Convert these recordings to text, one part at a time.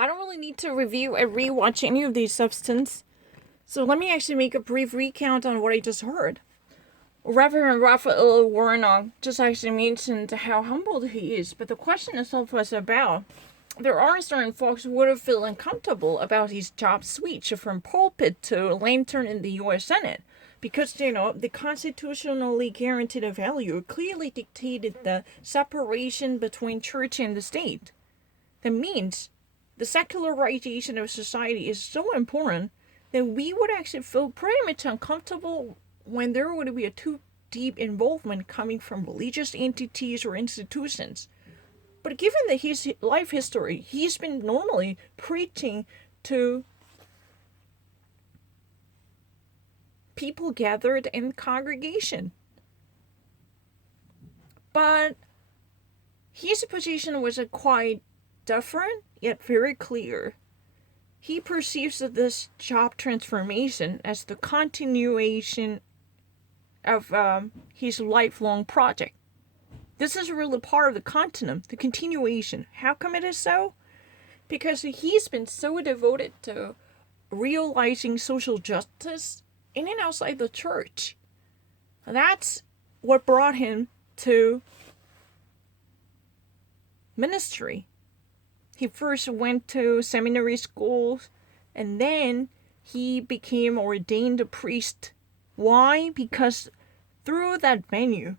I don't really need to review and rewatch any of these substance, so let me actually make a brief recount on what I just heard. Reverend Raphael Warnock just actually mentioned how humbled he is, but the question itself was about there are certain folks who would have felt uncomfortable about his job switch from pulpit to lantern in the U.S. Senate because, the constitutionally guaranteed value clearly dictated the separation between church and the state. That means the secularization of society is so important that we would actually feel pretty much uncomfortable when there would be a too deep involvement coming from religious entities or institutions. But given that his life history, he's been normally preaching to people gathered in congregation. But his position was quite different, yet very clear. He perceives this job transformation as the continuation of his lifelong project. This is really part of the continuum, the continuation. How come it is so? Because he's been so devoted to realizing social justice in and outside the church. That's what brought him to ministry. He first went to seminary schools and then he became ordained a priest. Why? Because through that venue,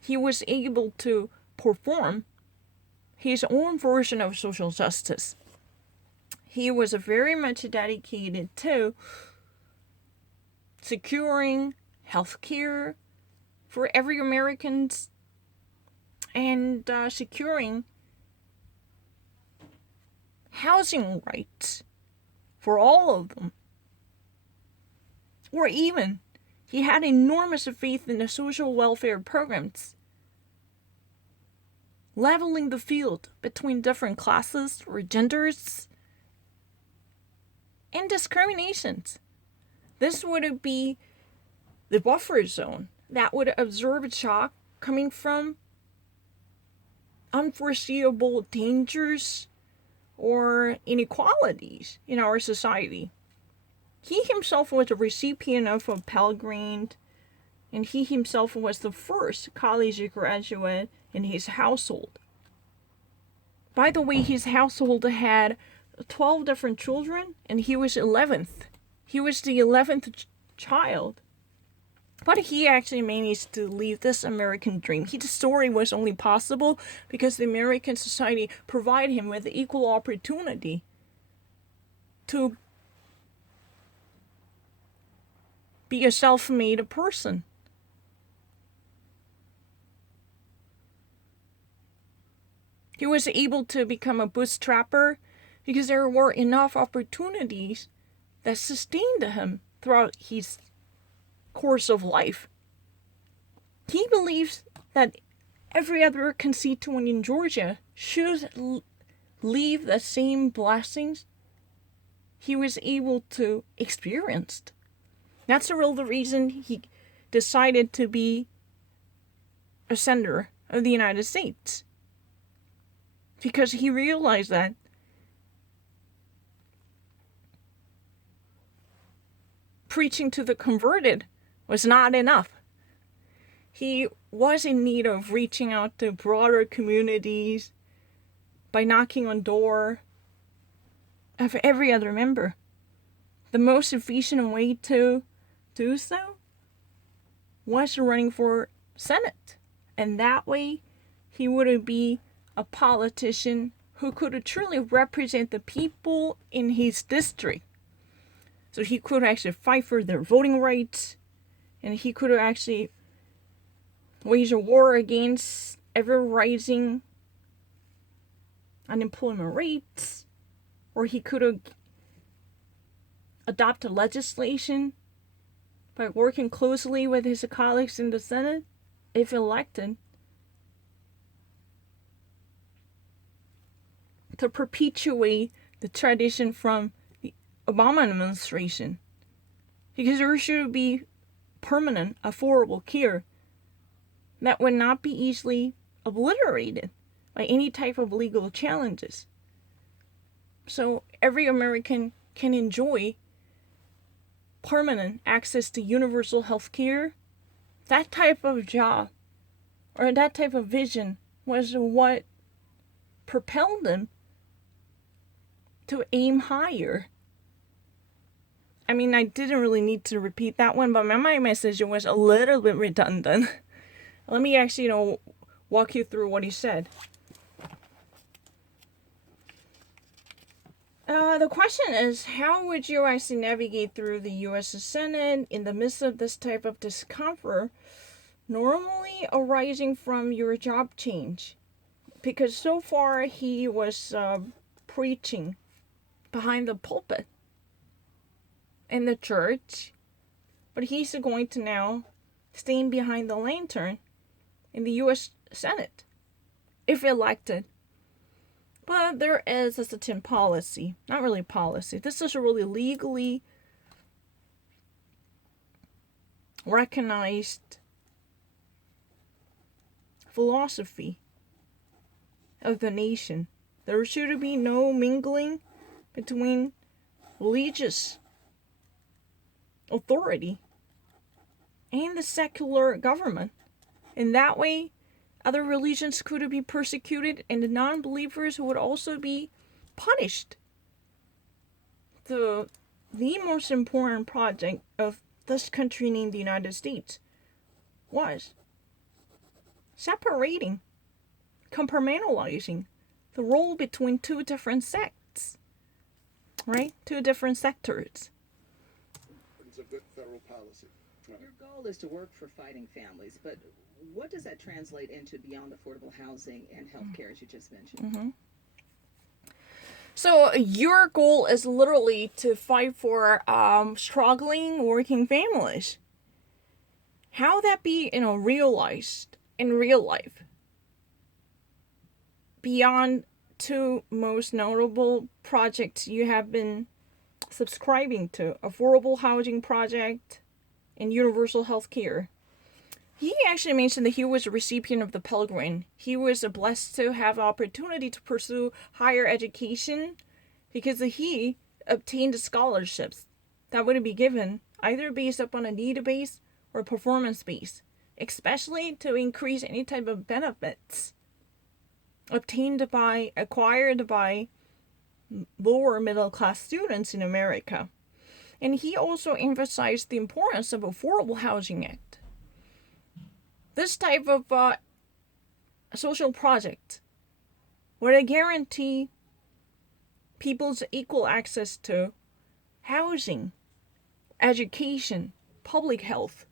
he was able to perform his own version of social justice. He was very much dedicated to securing health care for every American and securing housing rights for all of them. Or even, he had enormous faith in the social welfare programs, leveling the field between different classes or genders and discriminations. This would be the buffer zone that would absorb shock coming from unforeseeable dangers or inequalities in our society. He himself was a recipient of a Pell Grant, and he himself was the first college graduate in his household. By the way, his household had 12 different children, and he was 11th. He was the 11th child. But he actually managed to live this American dream. His story was only possible because the American society provided him with equal opportunity to be a self-made person. He was able to become a bootstrapper because there were enough opportunities that sustained him throughout his course of life. He believes that every other constituent in Georgia should leave the same blessings he was able to experience. That's the real reason he decided to be a senator of the United States. Because he realized that preaching to the converted was not enough. He was in need of reaching out to broader communities by knocking on the door of every other member. The most efficient way to do so was running for Senate. And that way, he would be a politician who could truly represent the people in his district. So he could actually fight for their voting rights, and he could actually wage a war against ever-rising unemployment rates, or he could adopt a legislation by working closely with his colleagues in the Senate, if elected, to perpetuate the tradition from the Obama administration. Because there should be permanent, affordable care that would not be easily obliterated by any type of legal challenges. so every American can enjoy permanent access to universal health care. That type of job or that type of vision was what propelled them to aim higher. I mean, I didn't really need to repeat that one, but my message was a little bit redundant. Let me actually, walk you through what he said. The question is, how would you actually navigate through the U.S. Senate in the midst of this type of discomfort, normally arising from your job change? Because so far he was preaching behind the pulpit in the church, but he's going to now stand behind the lantern in the U.S. Senate, if elected. But there is a certain policy, not really policy, this is a really legally recognized philosophy of the nation. There should be no mingling between religious authority and the secular government. In that way, other religions could be persecuted and the non-believers would also be punished. The most important project of this country named the United States was separating, compartmentalizing the role between two different sects, right? Two different sectors. It's a good federal policy. Right. Your goal is to work for fighting families, but what does that translate into beyond affordable housing and health care, as you just mentioned? Mm-hmm. So your goal is literally to fight for struggling working families. How that be, realized in real life? Beyond two most notable projects you have been subscribing to, Affordable Housing Project and Universal Health Care. He actually mentioned that he was a recipient of the Pell Grant. He was blessed to have the opportunity to pursue higher education because he obtained scholarships that would be given either based upon a need base or performance base, especially to increase any type of benefits acquired by lower middle class students in America. And he also emphasized the importance of Affordable Housing Act. This type of social project would guarantee people's equal access to housing, education, public health.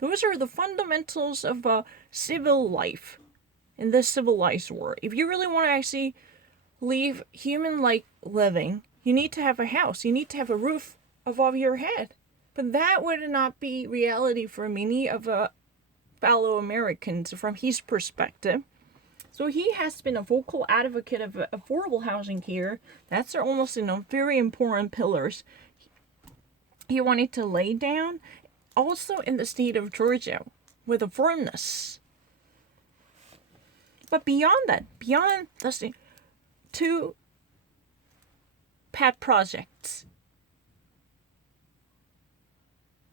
Those are the fundamentals of civil life in this civilized world. If you really want to actually live human-like living, you need to have a house. You need to have a roof above your head. But that would not be reality for many of fellow Americans from his perspective. So he has been a vocal advocate of affordable housing here. That's almost very important pillars he wanted to lay down. Also in the state of Georgia with a firmness. But beyond that, beyond the two pet projects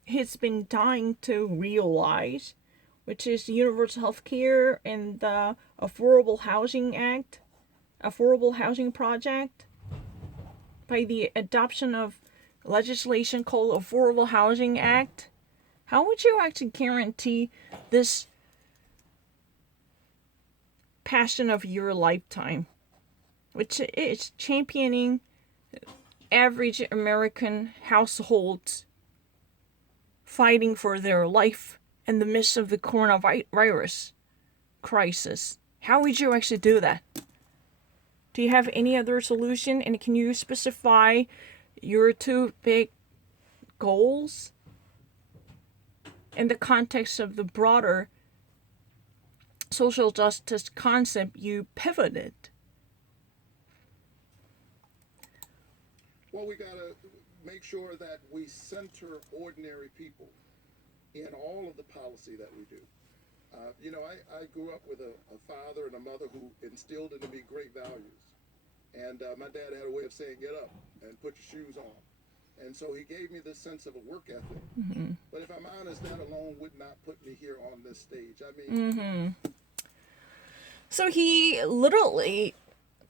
he's been dying to realize, which is universal health care and the Affordable Housing Act, Affordable Housing Project, by the adoption of legislation called Affordable Housing Act. How would you actually guarantee this passion of your lifetime, which is championing average American households fighting for their life in the midst of the coronavirus crisis? How would you actually do that? Do you have any other solution? And can you specify your two big goals in the context of the broader social justice concept you pivoted? Well, we got to make sure that we center ordinary people in all of the policy that we do. I grew up with a father and a mother who instilled into me great values. And my dad had a way of saying, get up and put your shoes on. And so he gave me this sense of a work ethic. But if I'm honest, that alone would not put me here on this stage. I mean, So he literally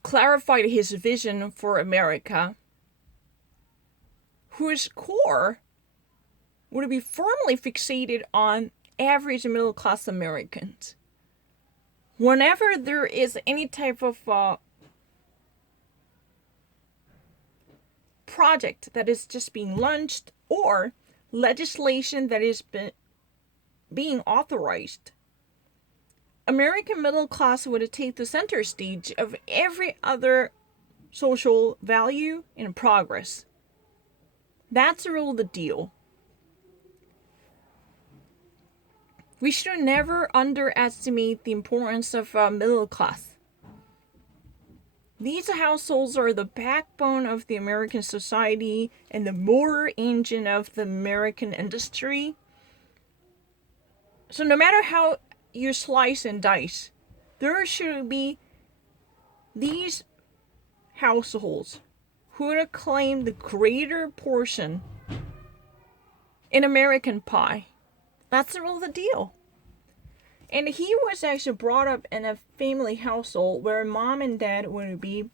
clarified his vision for America, whose core would be firmly fixated on average middle class Americans. Whenever there is any type of project that is just being launched or legislation that is being authorized, American middle class would take the center stage of every other social value and progress. That's really the deal. We should never underestimate the importance of middle class. These households are the backbone of the American society and the motor engine of the American industry. So no matter how you slice and dice, there should be these households who would claim the greater portion in American pie. That's the real the deal. And he was actually brought up in a family household where mom and dad would be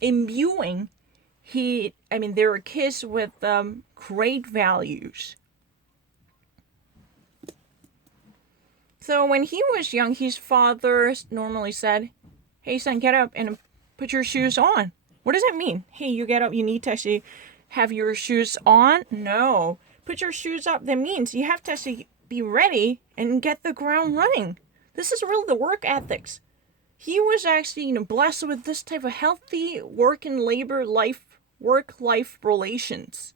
imbuing their kids with great values. So when he was young, his father normally said, "Hey son, get up and put your shoes on." What does that mean? Hey, you get up, you need to actually have your shoes on? No. Put your shoes up. That means you have to actually be ready and get the ground running. This is really the work ethics. He was actually, blessed with this type of healthy work and labor life, work-life relations.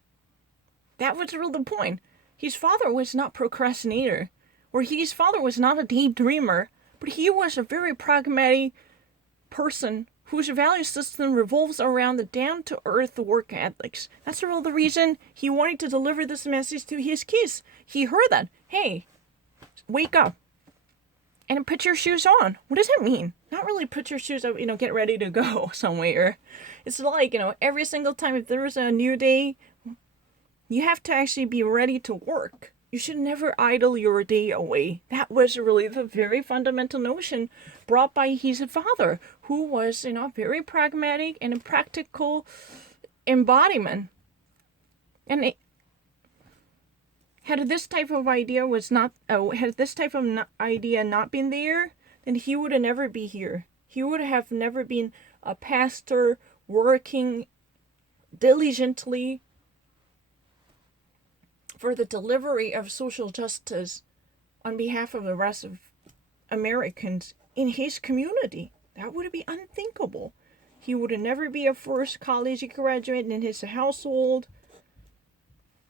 That was really the point. His father was not procrastinator, or his father was not a daydreamer, but he was a very pragmatic person whose value system revolves around the down-to-earth work ethics. That's really the reason he wanted to deliver this message to his kids. He heard that. Hey, wake up and put your shoes on. What does that mean? Not really put your shoes up, get ready to go somewhere. It's like, every single time if there is a new day, you have to actually be ready to work. You should never idle your day away. That was really the very fundamental notion brought by his father, who was, very pragmatic and a practical embodiment. And had this type of idea not been there, then he would never be here. He would have never been a pastor working diligently for the delivery of social justice on behalf of the rest of Americans in his community. That would be unthinkable. He would never be a first college graduate in his household.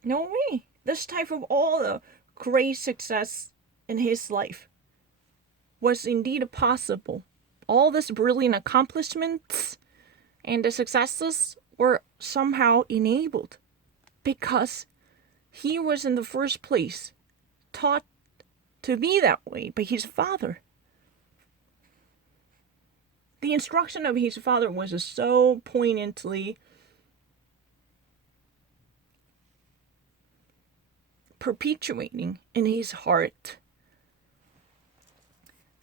No way. This type of all the great success in his life was indeed possible. All these brilliant accomplishments and the successes were somehow enabled because he was in the first place taught to be that way by his father. The instruction of his father was so poignantly perpetuating in his heart.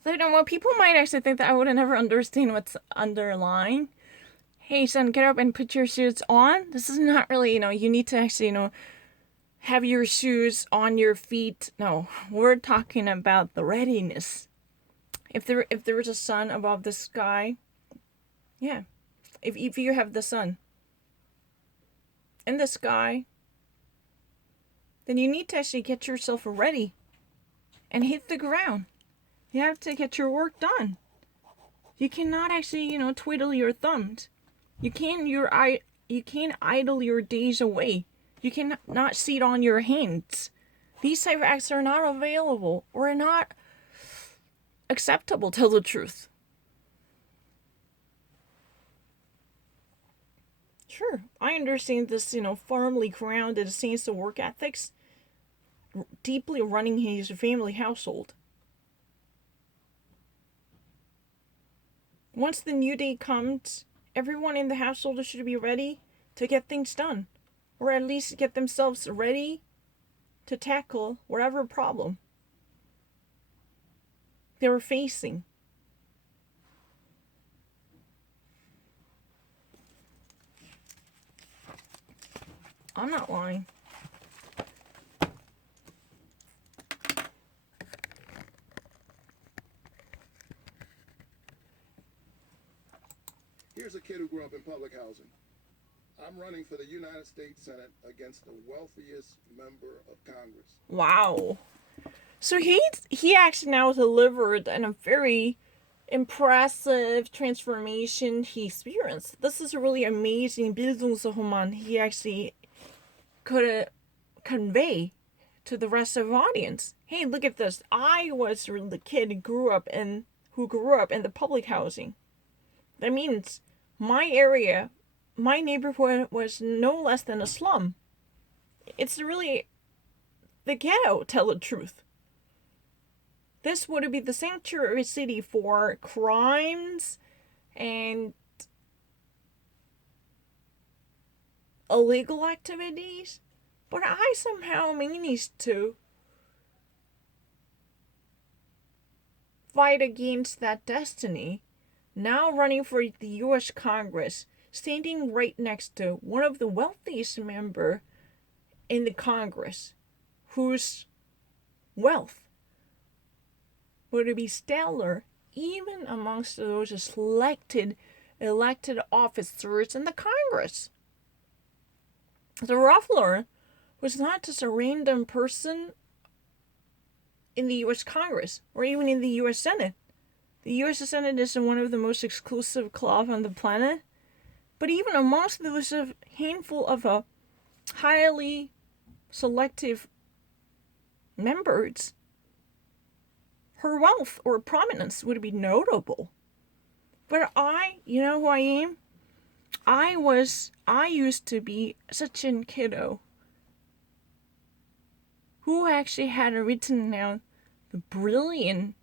So, people might actually think that I would never understand what's underlying. Hey, son, get up and put your shoes on. This is not really, you need to actually, have your shoes on your feet. No, we're talking about the readiness. If there is a sun above the sky, yeah. If you have the sun in the sky, then you need to actually get yourself ready and hit the ground. You have to get your work done. You cannot actually, twiddle your thumbs. You can't idle your days away. You cannot sit on your hands. These type of acts are not available or not acceptable, tell the truth. Sure, I understand this, firmly grounded sense of work ethics, deeply running his family household. once the new day comes, everyone in the household should be ready to get things done, or at least get themselves ready to tackle whatever problem they were facing. I'm not lying. Here's a kid who grew up in public housing. I'm running for the United States Senate against the wealthiest member of Congress. Wow. So he actually now delivered a very impressive transformation he experienced. This is a really amazing Bildungsroman he actually could convey to the rest of the audience. Hey, look at this. I was the kid who grew up in the public housing. That means my area, my neighborhood was no less than a slum. It's really the ghetto, tell the truth. This would be the sanctuary city for crimes and illegal activities. But I somehow managed to fight against that destiny. Now running for the U.S. Congress, standing right next to one of the wealthiest members in the Congress, whose wealth would be stellar even amongst those elected officers in the Congress. The ruffler was not just a random person in the U.S. Congress or even in the U.S. Senate. The U.S. Senate is one of the most exclusive clubs on the planet. But even amongst those a handful of highly selective members, her wealth or prominence would be notable. But you know who I am? I used to be such a kiddo who actually had written down the brilliant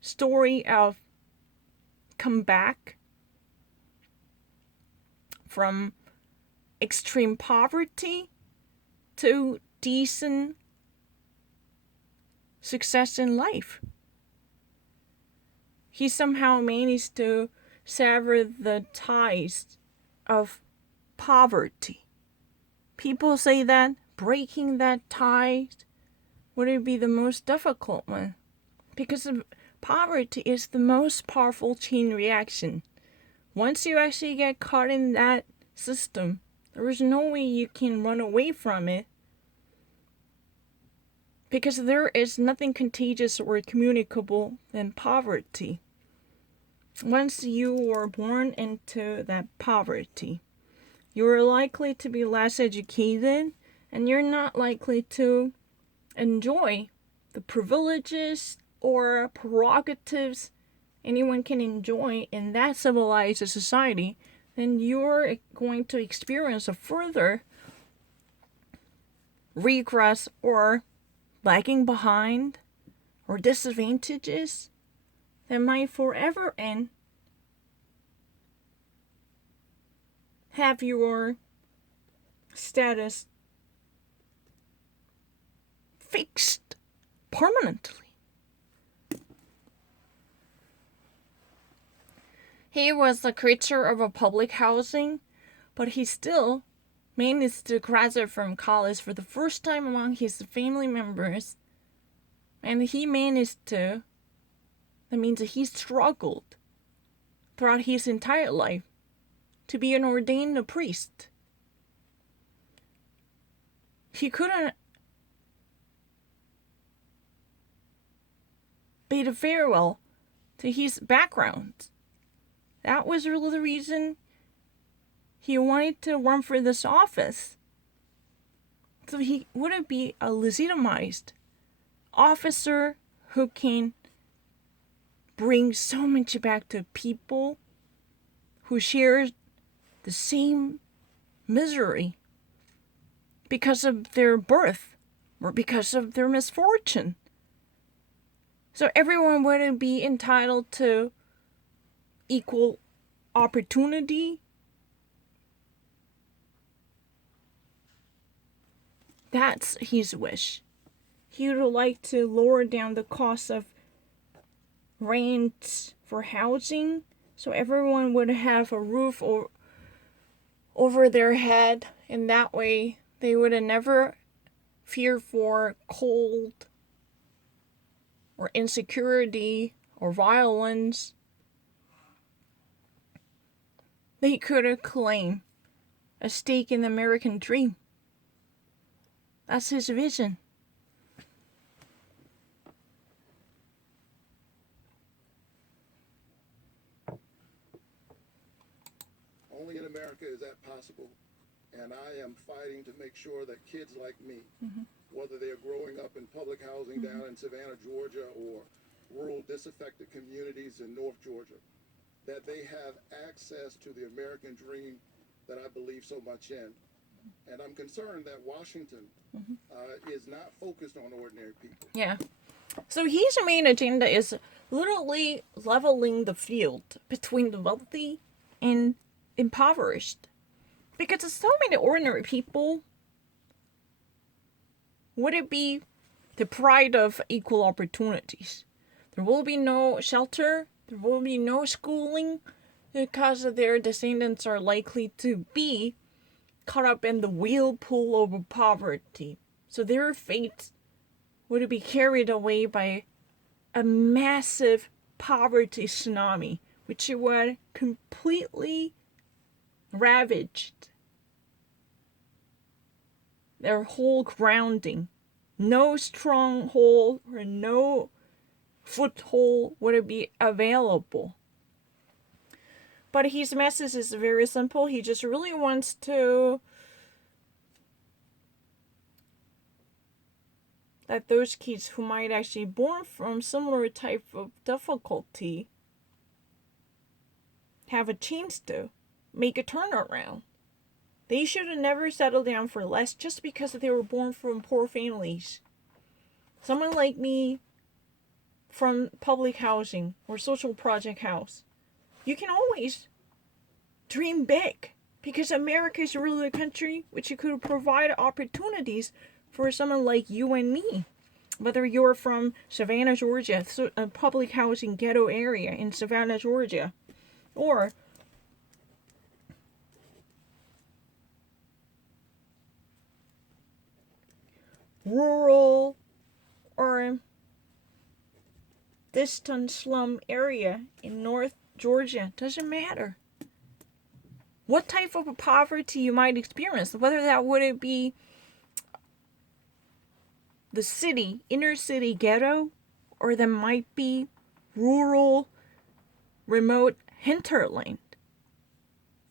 story of comeback from extreme poverty to decent success in life. He somehow managed to sever the ties of poverty. People say that breaking that tie would be the most difficult one, because poverty is the most powerful chain reaction. Once you actually get caught in that system, there is no way you can run away from it, because there is nothing contagious or communicable than poverty. Once you are born into that poverty, you are likely to be less educated, and you're not likely to enjoy the privileges or prerogatives anyone can enjoy in that civilized society. Then you're going to experience a further regress or lagging behind or disadvantages that might forever end have your status fixed permanently. He was a creature of a public housing, but he still managed to graduate from college for the first time among his family members. And he managed to, that means that he struggled throughout his entire life to be an ordained priest. He couldn't bid farewell to his background. That was really the reason he wanted to run for this office. So he wouldn't be a legitimized officer who can bring so much back to people who share the same misery because of their birth or because of their misfortune. So everyone wouldn't be entitled to equal opportunity. That's his wish. He would like to lower down the cost of rent for housing so everyone would have a roof over their head, and that way they would never fear for cold or insecurity or violence. They could claim a stake in the American dream. That's his vision. Only in America is that possible. And I am fighting to make sure that kids like me, whether they're growing up in public housing down in Savannah, Georgia, or rural disaffected communities in North Georgia, that they have access to the American dream that I believe so much in. And I'm concerned that Washington is not focused on ordinary people. Yeah. So his main agenda is literally leveling the field between the wealthy and impoverished. Because there's so many ordinary people. Would it be deprived of equal opportunities? There will be no shelter. There will be no schooling because their descendants are likely to be caught up in the whirlpool of poverty. So their fate would be carried away by a massive poverty tsunami, which would completely ravage their whole grounding. No stronghold or no foothold would be available. But his message is very simple. He just really wants to that those kids who might actually be born from similar type of difficulty have a chance to make a turnaround. They should have never settled down for less just because they were born from poor families. Someone like me from public housing or social project house, you can always dream big because America is really a country which could provide opportunities for someone like you and me. Whether you're from Savannah, Georgia, a public housing ghetto area in Savannah, Georgia, or rural or distant slum area in North Georgia, doesn't matter. What type of poverty you might experience, whether that would be the city, inner city ghetto, or there might be rural, remote hinterland.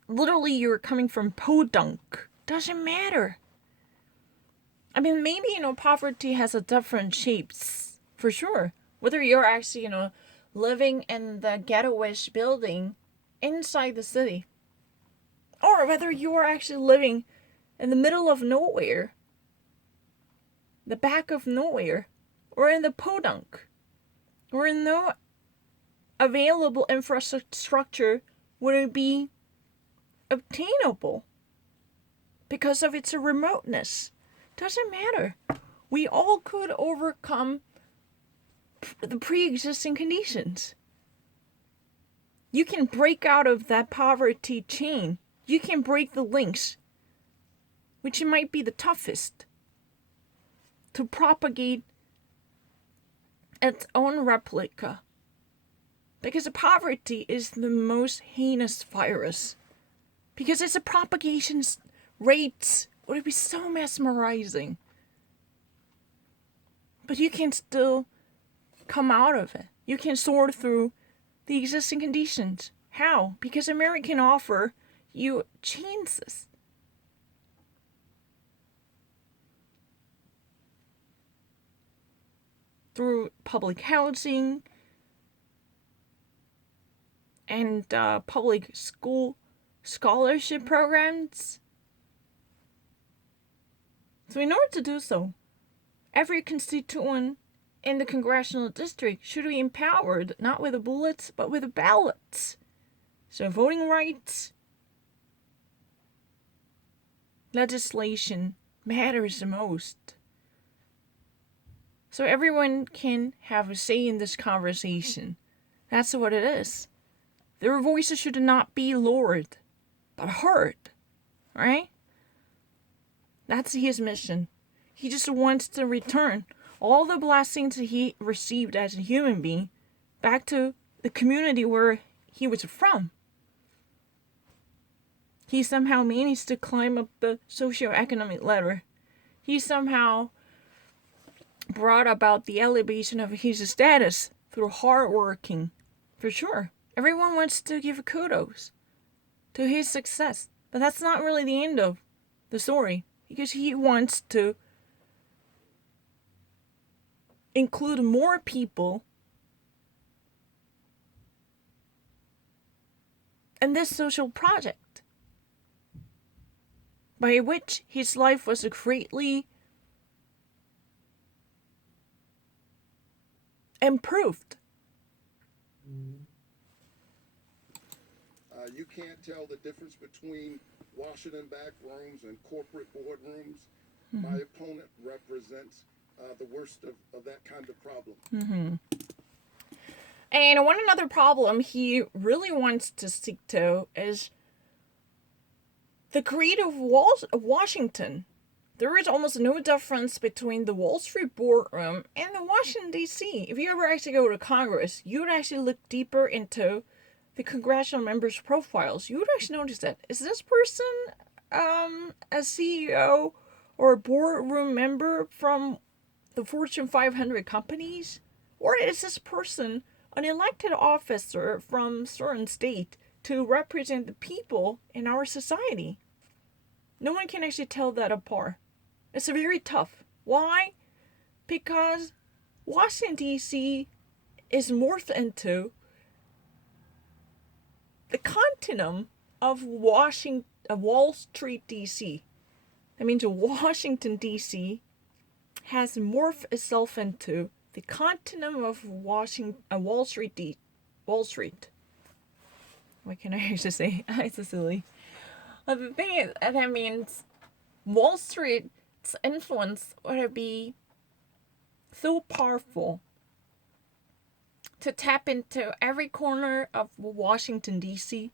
Literally, you're coming from podunk. Doesn't matter. I mean, maybe, poverty has a different shapes, for sure. Whether you're actually, living in the ghetto-ish building inside the city, or whether you're actually living in the middle of nowhere, the back of nowhere, or in the podunk, or in no available infrastructure would it be obtainable because of its remoteness. Doesn't matter. We all could overcome the pre-existing conditions. You can break out of that poverty chain. You can break the links, which might be the toughest, to propagate its own replica. Because poverty is the most heinous virus. Because its propagation rates would be so mesmerizing. But you can still come out of it. You can sort through the existing conditions. How? Because America can offer you chances. Through public housing and public school scholarship programs. So in order to do so, every constituent in the congressional district should be empowered not with bullets but with ballots. So voting rights legislation matters the most. So everyone can have a say in this conversation. That's what it is. Their voices should not be lowered, but heard, right? That's his mission. He just wants to return all the blessings he received as a human being back to the community where he was from. He somehow managed to climb up the socioeconomic ladder. He somehow brought about the elevation of his status through hard working. For sure. Everyone wants to give kudos to his success. But that's not really the end of the story. Because he wants to include more people in this social project, by which his life was greatly improved. You can't tell the difference between Washington back rooms and corporate boardrooms. My opponent represents the worst of that kind of problem. And one another problem he really wants to stick to is the creed of Washington. There is almost no difference between the Wall Street boardroom and the Washington, D.C. If you ever actually go to Congress, you would actually look deeper into the congressional members' profiles. You would actually notice that. Is this person a CEO or a boardroom member from the Fortune 500 companies? Or is this person an elected officer from certain state to represent the people in our society? No one can actually tell that apart. It's very tough. Why? Because Washington, D.C. is morphed into the continuum of Wall Street, D.C. That means Washington, D.C. has morphed itself into the continuum of Wall Street. What can I actually say? It's silly. But the thing is, that means Wall Street's influence would be so powerful to tap into every corner of Washington, D.C.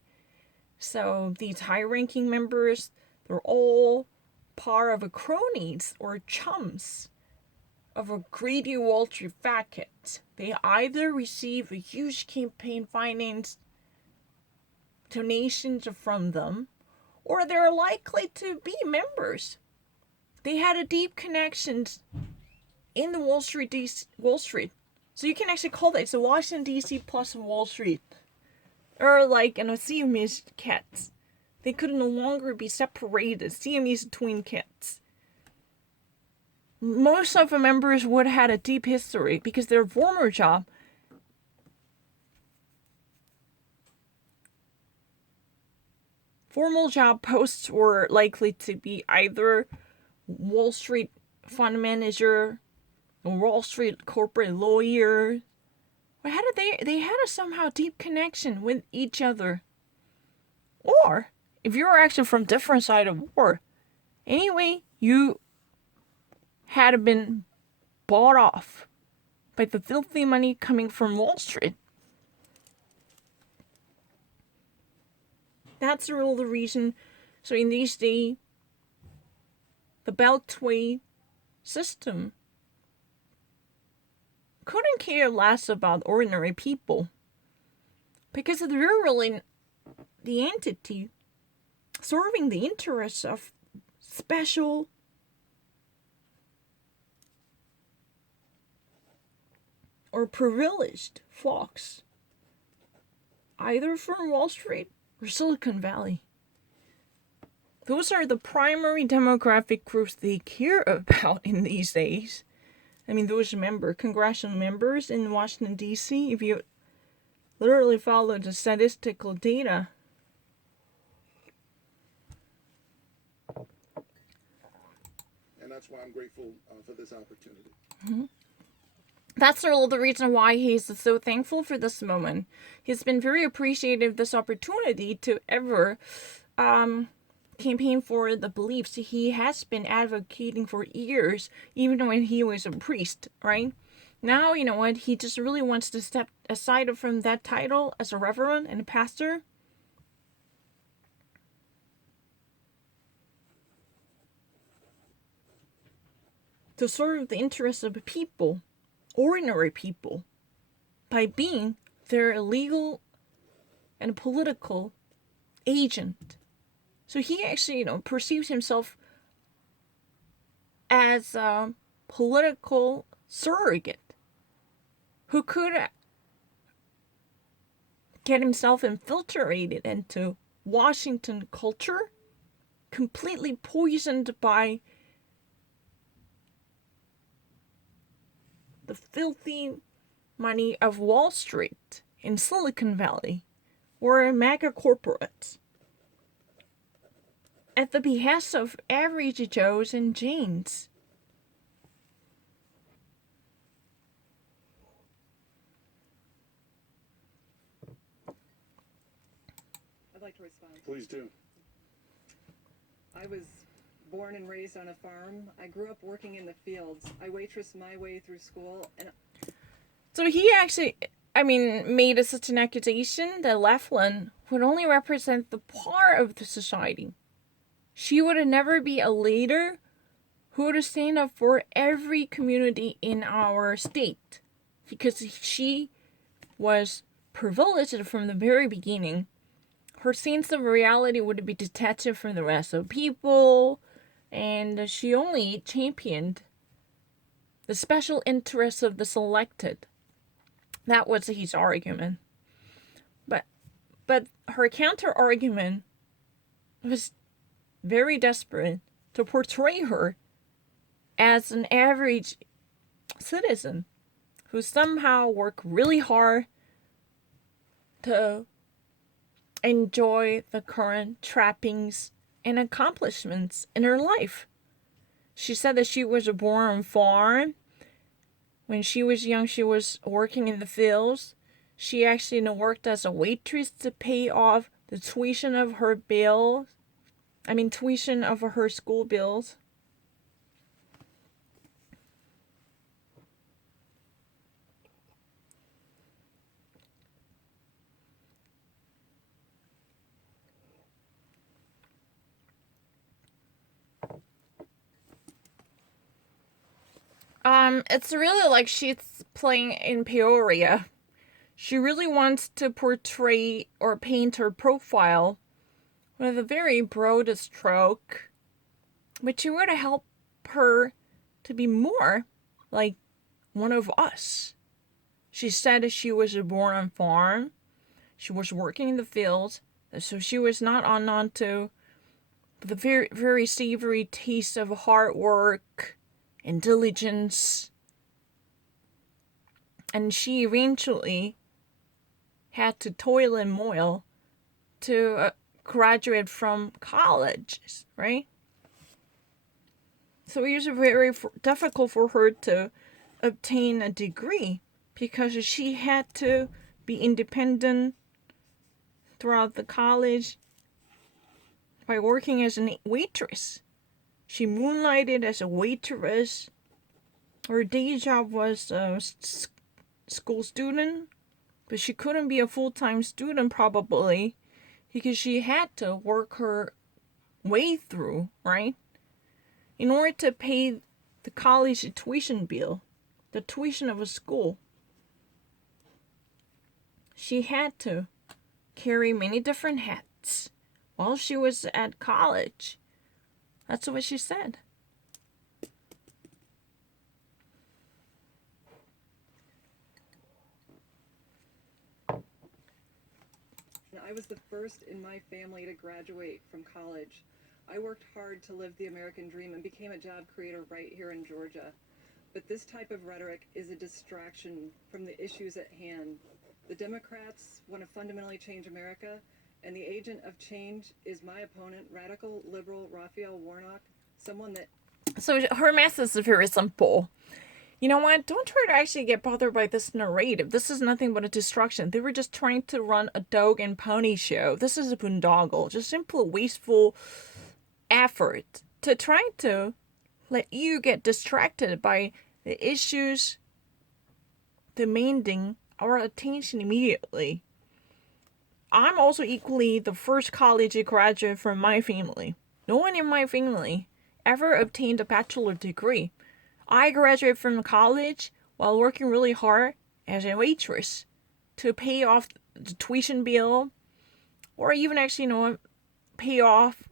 So these high-ranking members, they're all part of a cronies or chums of a greedy Wall Street fat cat. They either receive a huge campaign finance donations from them, or they're likely to be members. They had a deep connections in the Wall Street. So you can actually call that, it's a Washington, D.C. plus Wall Street. Or like in a Siamese cats. They could no longer be separated. Siamese twin cats. Most of the members would have had a deep history because their former job posts were likely to be either Wall Street fund manager, or Wall Street corporate lawyer. But how did they had a somehow deep connection with each other. Or if you were actually from different side of war, anyway, you had been bought off by the filthy money coming from Wall Street. That's really the reason. So in these days, the Beltway system couldn't care less about ordinary people, because they're really the entity serving the interests of special or privileged folks, either from Wall Street or Silicon Valley. Those are the primary demographic groups they care about in these days. I mean, those congressional members in Washington, D.C., if you literally follow the statistical data, And that's why I'm grateful for this opportunity. That's all the reason why he's so thankful for this moment. He's been very appreciative of this opportunity to ever campaign for the beliefs he has been advocating for years, even when he was a priest, right? Now, you know what? He just really wants to step aside from that title as a reverend and a pastor. To serve the interests of people, ordinary people, by being their legal and political agent. So he actually, perceives himself as a political surrogate who could get himself infiltrated into Washington culture, completely poisoned by the filthy money of Wall Street in Silicon Valley or mega corporates, at the behest of average Joes and Janes. I'd like to respond. Please do. I was born and raised on a farm. I grew up working in the fields. I waitressed my way through school, and So he actually, made such an accusation that Laughlin would only represent the part of the society. She would never be a leader who would stand up for every community in our state, because she was privileged from the very beginning. Her sense of reality would be detached from the rest of people, and she only championed the special interests of the selected. That was his argument. But her counter argument was very desperate to portray her as an average citizen who somehow worked really hard to enjoy the current trappings and accomplishments in her life. She said that she was born on a farm. When she was young, she was working in the fields. She actually worked as a waitress to pay off the tuition of her bills. Tuition of her school bills. It's really like she's playing in Peoria. She really wants to portray or paint her profile with a very broad stroke, but you were to help her to be more like one of us. She said she was born on a farm. She was working in the fields, so she was not on to the very, very savory taste of hard work and diligence. And she eventually had to toil and moil to graduate from college, right? So it was very difficult for her to obtain a degree because she had to be independent throughout the college by working as a waitress. She moonlighted as a waitress. Her day job was a school student, but she couldn't be a full-time student probably because she had to work her way through, right? In order to pay the college tuition bill, the tuition of a school. She had to carry many different hats while she was at college. That's what she said. I was the first in my family to graduate from college. I worked hard to live the American dream and became a job creator right here in Georgia. But this type of rhetoric is a distraction from the issues at hand. The Democrats want to fundamentally change America, and the agent of change is my opponent, radical liberal Raphael Warnock, someone that... So her message is very simple. You know what? Don't try to actually get bothered by this narrative. This is nothing but a distraction. They were just trying to run a dog and pony show. This is a boondoggle. Just simple wasteful effort to try to let you get distracted by the issues demanding our attention immediately. I'm also equally the first college graduate from my family. No one in my family ever obtained a bachelor degree. I graduated from college while working really hard as a waitress to pay off the tuition bill, or even actually, pay off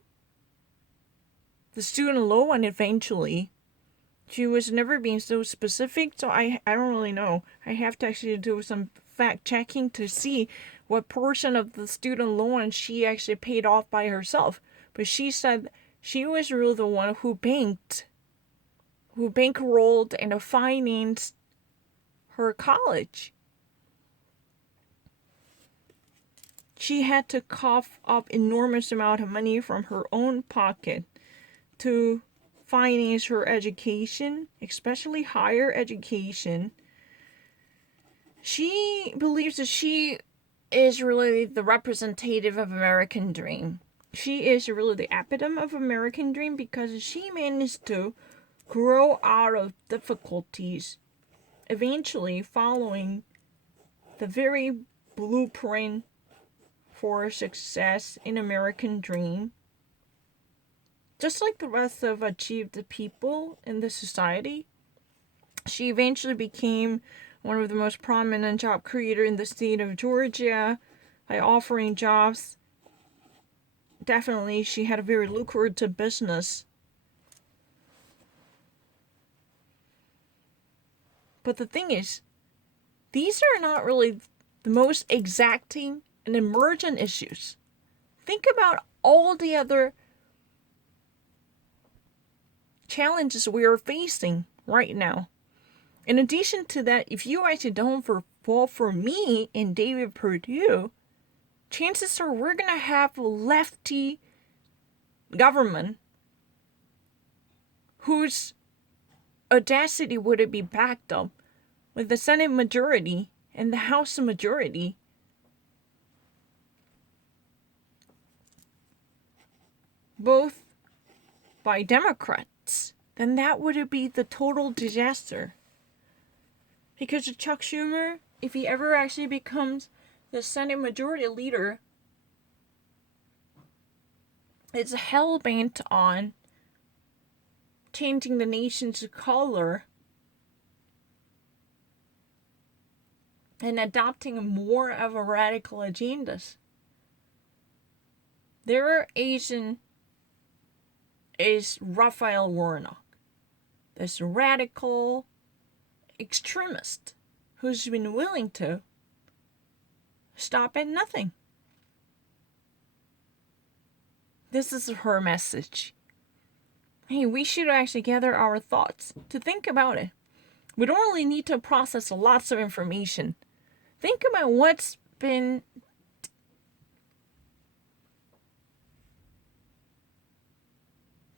the student loan eventually. She was never being so specific, so I don't really know. I have to actually do some fact checking to see what portion of the student loan she actually paid off by herself. But she said she was really the one who bankrolled and financed her college. She had to cough up enormous amount of money from her own pocket to finance her education, especially higher education. She believes that she is really the representative of American dream. She is really the epitome of American dream because she managed to grow out of difficulties, eventually following the very blueprint for success in American dream. Just like the rest of achieved people in the society, she eventually became one of the most prominent job creator in the state of Georgia by offering jobs. Definitely, she had a very lucrative business. But the thing is, these are not really the most exacting and emergent issues. Think about all the other challenges we are facing right now. In addition to that, if you actually don't fall for me and David Perdue, chances are we're gonna have a lefty government whose audacity would it be backed up with the Senate majority and the House majority both by Democrats, then that would be the total disaster. Because Chuck Schumer, if he ever actually becomes the Senate Majority Leader, is hell-bent on changing the nation's color and adopting more of a radical agendas. Their agent is Raphael Warnock, this radical extremist who's been willing to stop at nothing. This is her message. Hey, we should actually gather our thoughts to think about it. We don't really need to process lots of information. Think about what's been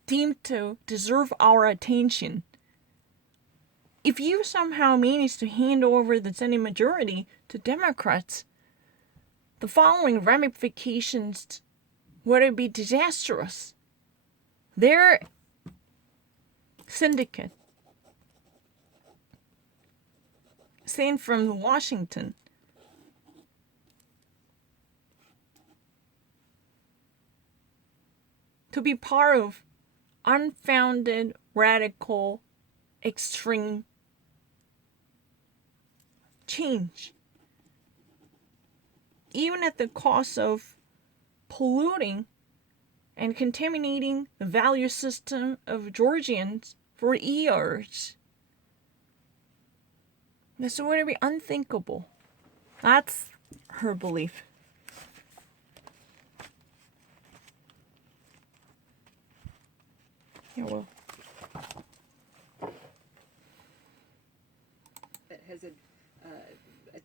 deemed to deserve our attention. If you somehow manage to hand over the Senate majority to Democrats, the following ramifications would be disastrous. Their syndicate, sent from Washington, to be part of unfounded, radical, extreme change, even at the cost of polluting and contaminating the value system of Georgians for years. This would be unthinkable. That's her belief. Yeah, well. That has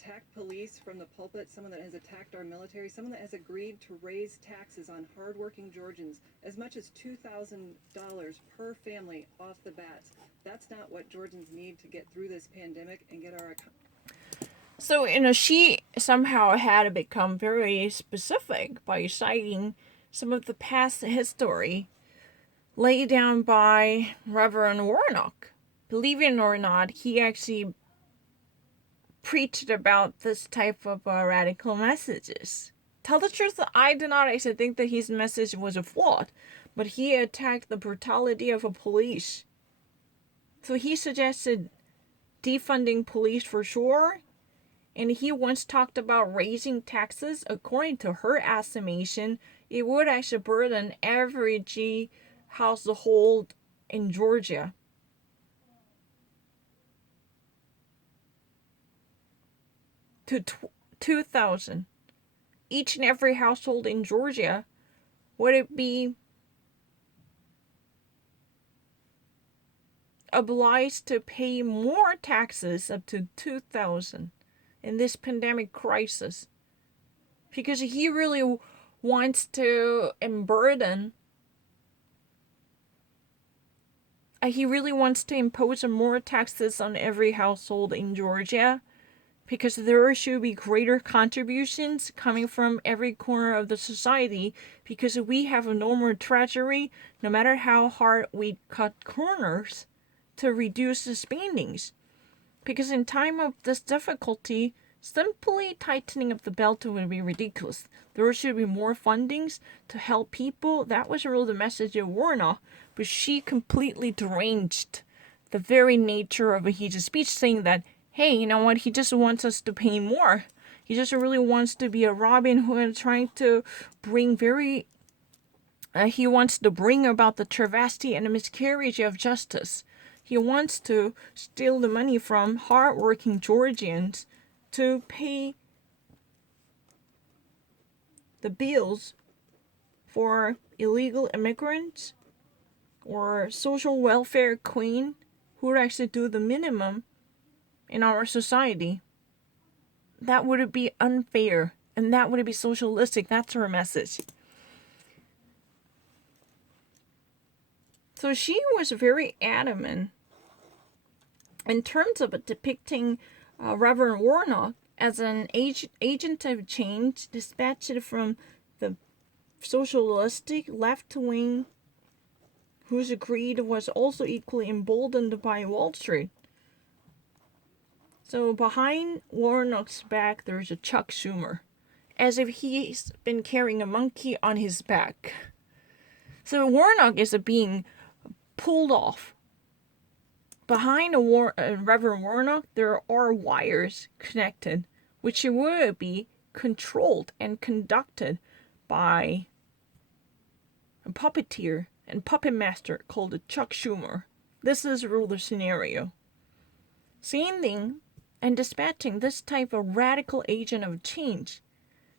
attacked police from the pulpit, someone that has attacked our military, someone that has agreed to raise taxes on hardworking Georgians as much as $2,000 per family off the bat. That's not what Georgians need to get through this pandemic and get our So, she somehow had to become very specific by citing some of the past history laid down by Reverend Warnock. Believe it or not, he actually preached about this type of radical messages. Tell the truth, I do not actually think that his message was flawed, but he attacked the brutality of a police. So he suggested defunding police for sure, and he once talked about raising taxes. According to her estimation, it would actually burden every household in Georgia. To 2,000. Each and every household in Georgia, would it be obliged to pay more taxes up to 2,000 in this pandemic crisis? Because he really wants to unburden, he really wants to impose more taxes on every household in Georgia, because there should be greater contributions coming from every corner of the society, because we have a no more treasury, no matter how hard we cut corners to reduce the spendings. Because in time of this difficulty, simply tightening up the belt would be ridiculous. There should be more fundings to help people. That was really the message of Warnock, but she completely deranged the very nature of his speech, saying that, hey, you know what, he just wants us to pay more. He just really wants to be a Robin Hood, trying to bring he wants to bring about the travesty and the miscarriage of justice. He wants to steal the money from hardworking Georgians to pay the bills for illegal immigrants or social welfare queen who would actually do the minimum in our society. That would be unfair, and that would be socialistic. That's her message. So she was very adamant in terms of depicting Reverend Warnock as an agent of change dispatched from the socialistic left wing, whose greed was also equally emboldened by Wall Street. So behind Warnock's back, there's a Chuck Schumer, as if he's been carrying a monkey on his back. So Warnock is being pulled off. Behind Reverend Warnock, there are wires connected, which would be controlled and conducted by a puppeteer and puppet master called Chuck Schumer. This is really the scenario. Sending and dispatching this type of radical agent of change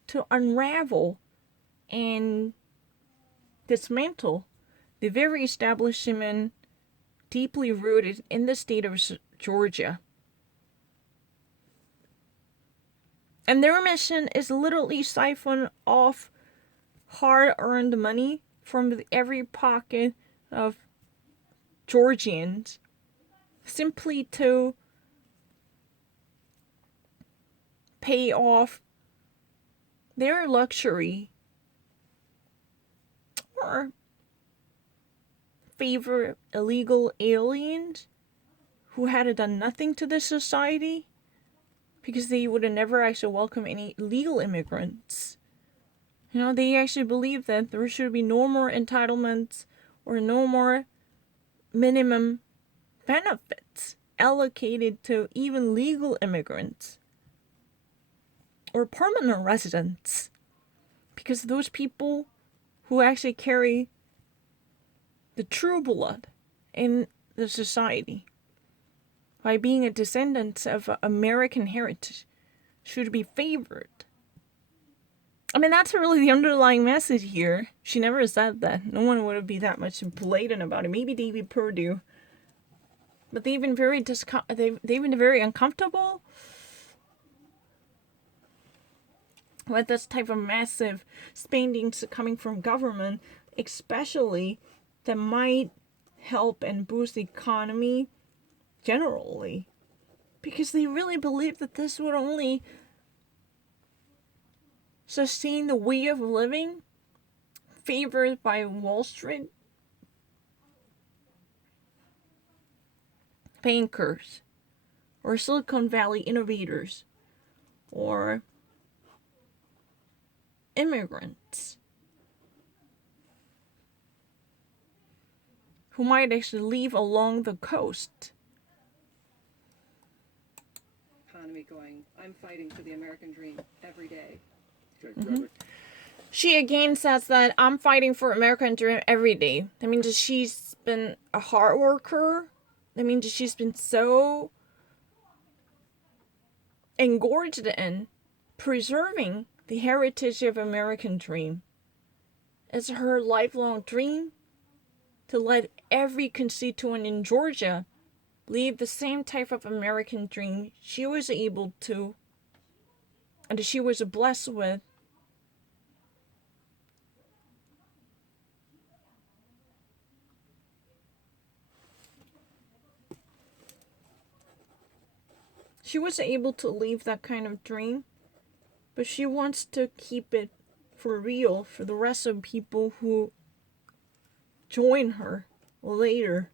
to unravel and dismantle the very establishment deeply rooted in the state of Georgia. And their mission is literally siphon off hard-earned money from every pocket of Georgians, simply to pay off their luxury or favor illegal aliens who had done nothing to the society, because they would have never actually welcomed any legal immigrants. You know, they actually believe that there should be no more entitlements or no more minimum benefits allocated to even legal immigrants or permanent residents, because those people who actually carry the true blood in the society by being a descendant of American heritage should be favored. I mean, that's really the underlying message here. She never said that. No one would be that much blatant about it. Maybe David Perdue. But they've been very uncomfortable with this type of massive spending coming from government, especially that might help and boost the economy generally, because they really believe that this would only sustain the way of living favored by Wall Street bankers or Silicon Valley innovators or immigrants who might actually live along the coast. Economy going. I'm fighting for the American dream every day. Okay, Frederick. She again says that I'm fighting for American dream every day. That means that she's been a hard worker. That means that she's been so engorged in preserving the heritage of American dream. It's her lifelong dream to let every constituent in Georgia live the same type of American dream she was able to, and that she was blessed with. She was able to live that kind of dream, but she wants to keep it for real for the rest of people who join her later.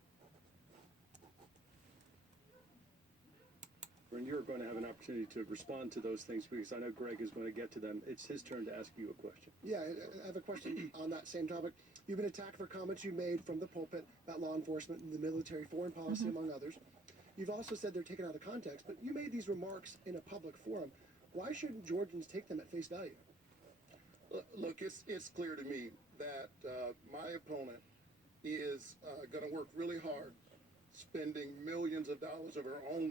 And you're going to have an opportunity to respond to those things because I know Greg is going to get to them. It's his turn to ask you a question. Yeah, I have a question on that same topic. You've been attacked for comments you made from the pulpit about law enforcement and the military, foreign policy, among others. You've also said they're taken out of context, but you made these remarks in a public forum. Why shouldn't Georgians take them at face value? Look, it's clear to me that my opponent is going to work really hard, spending millions of dollars of her own